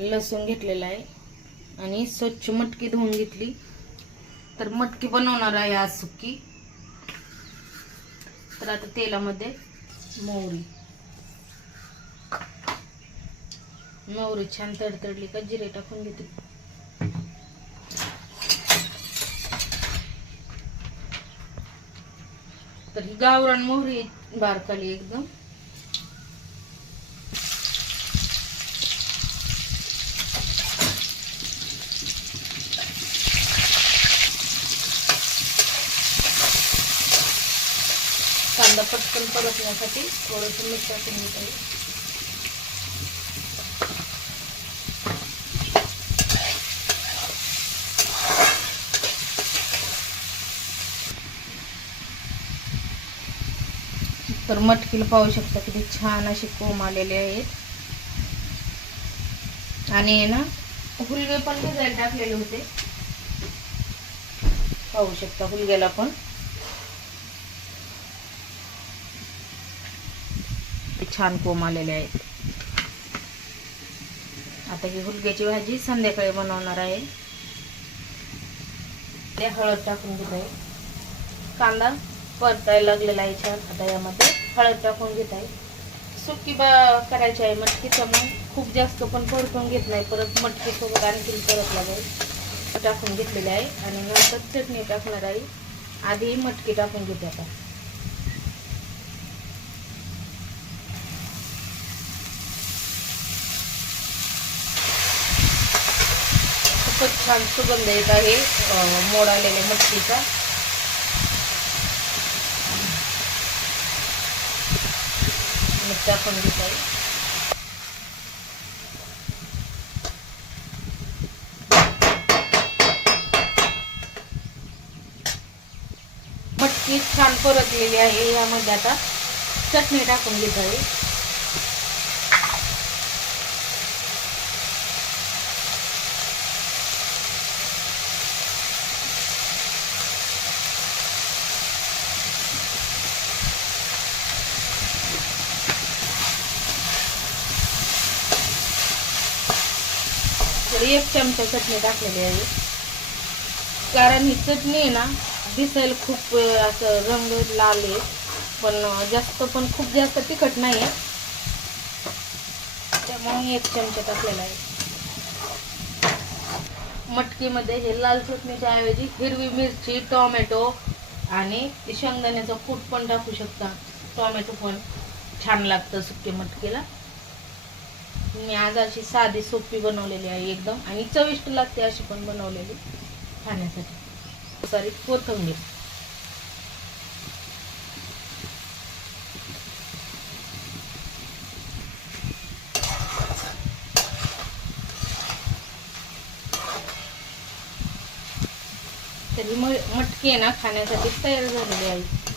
लसूण घेतलेला आहे. आणि स्वच्छ मटकी धुवून घेतली. तर मटकी बनवणार आहे आज सुक्की तर आता तेलामध्ये मोहरी. मोहरी छान तडतडली का जिरे टाकून घेते. तर ही गावरान मोहरी बारकाली एकदम. कांदा पटकन परतण्यासाठी थोडंसं मीठ टाकून घेत आहे. तर मटकीला पाहू शकता किती छान असे कोंब आलेले आहेत. आणि ना हुलगे पण भिजायला टाकलेले होते. पाहू शकता हुलग्याला पण. छान कोंब आलेले आहेत. आता ही हुलग्याची भाजी संध्याकाळी बनवणार आहे. ते हळद टाकून घेत. आहे कांदा परतायला लागलेला आहे छान. आता यामध्ये हळद टाकून घेत. आहे सुकी बा करायची आहे मटकी मग खूप जास्त पण परतून घेत नाही. परत मटकी सोबत आणखी परत लागेल. टाकून घेतलेले आहे. आणि नंतर चटणी टाकणार आहे. आधी मटकी टाकून घेते आता. खूपच छान सुगंध येत आहे मोडालेल्या मच्छीचा मच्छा मटकीचा घेत आहे. मटकी छान परतलेली आहे यामध्ये आता चटणी टाकून घेत आहे. तर एक चमचा चटणी टाकलेली आहे. कारण ही चटणी आहे ना दिसायला खूप असं रंग लाल आहे. पण जास्त पण खूप जास्त तिखट नाही आहे त्यामुळे एक चमचा टाकलेला आहे. मटकीमध्ये हे लाल चटणीच्या ऐवजी हिरवी मिरची टोमॅटो आणि शेंगदाण्याचं कूट पण टाकू शकता. टोमॅटो पण छान लागतं सुके मटकीला. मी आज अशी साधी सोपी बनवलेली आहे एकदम. आणि चविष्ट लागते अशी पण बनवलेली खाण्यासाठी. सॉरी कोथिंबीर. तरी म मटकी आहे ना खाण्यासाठी तयार झालेली आहे.